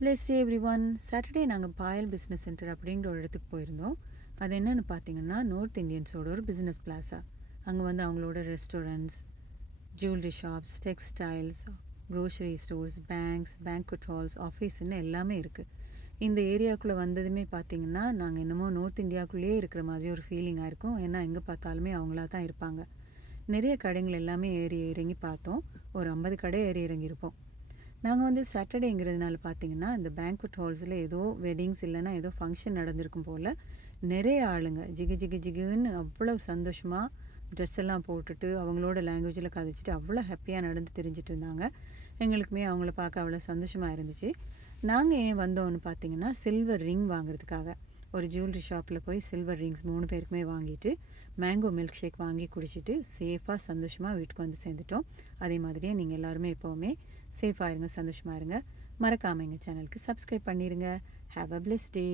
Plus every one. Saturday நாங்கள் பாயல் business centre அப்படிங்கிற ஒரு இடத்துக்கு போயிருந்தோம். அது என்னென்னு பார்த்தீங்கன்னா, நார்த் இந்தியன்ஸோட ஒரு பிஸ்னஸ் பிளாஸா. அங்கே வந்து அவங்களோட restaurants, jewellery shops, textiles, grocery stores, banks, banquet halls, ஆஃபீஸ்ன்னு எல்லாமே இருக்குது. இந்த ஏரியாவுக்குள்ளே வந்ததுமே பார்த்தீங்கன்னா, நாங்கள் என்னமோ நார்த் இந்தியாவுக்குள்ளேயே இருக்கிற மாதிரி ஒரு ஃபீலிங்காக இருக்கும். ஏன்னா எங்கே பார்த்தாலுமே அவங்களா தான் இருப்பாங்க. நிறைய கடைகள் எல்லாமே ஏறி இறங்கி பார்த்தோம். ஒரு 50 கடை ஏறி இறங்கியிருப்போம். நாங்கள் வந்து சாட்டர்டேங்கிறதுனால பார்த்தீங்கன்னா, இந்த பேங்க்வெட் ஹால்ஸில் ஏதோ வெட்டிங்ஸ் இல்லைன்னா ஏதோ ஃபங்க்ஷன் நடந்திருக்கும் போல் நிறைய ஆளுங்க ஜிகு ஜிகு ஜிகுன்னு அவ்வளோ சந்தோஷமாக ட்ரெஸ் எல்லாம் போட்டுட்டு அவங்களோட லாங்குவேஜில் கதைச்சிட்டு அவ்வளோ ஹாப்பியாக நடந்து தெரிஞ்சிட்டு இருந்தாங்க. எங்களுக்குமே அவங்கள பார்க்க அவ்வளோ சந்தோஷமாக இருந்துச்சு. நாங்கள் ஏன் வந்தோம்னு பார்த்தீங்கன்னா, சில்வர் ரிங் வாங்குறதுக்காக ஒரு ஜுவல்லரி ஷாப்பில் போய் சில்வர் ரிங்ஸ் 3 பேருக்குமே வாங்கிட்டு மேங்கோ மில்க் ஷேக் வாங்கி குடிச்சிட்டு சேஃபாக சந்தோஷமாக வீட்டுக்கு வந்து சேர்ந்துட்டோம். அதே மாதிரியே நீங்கள் எல்லாருமே எப்போவுமே சேஃபாக இருங்க, சந்தோஷமாக இருங்க. மறக்காமல் எங்கள் சேனலுக்கு சப்ஸ்கிரைப் பண்ணிடுங்க. Have a blessed day.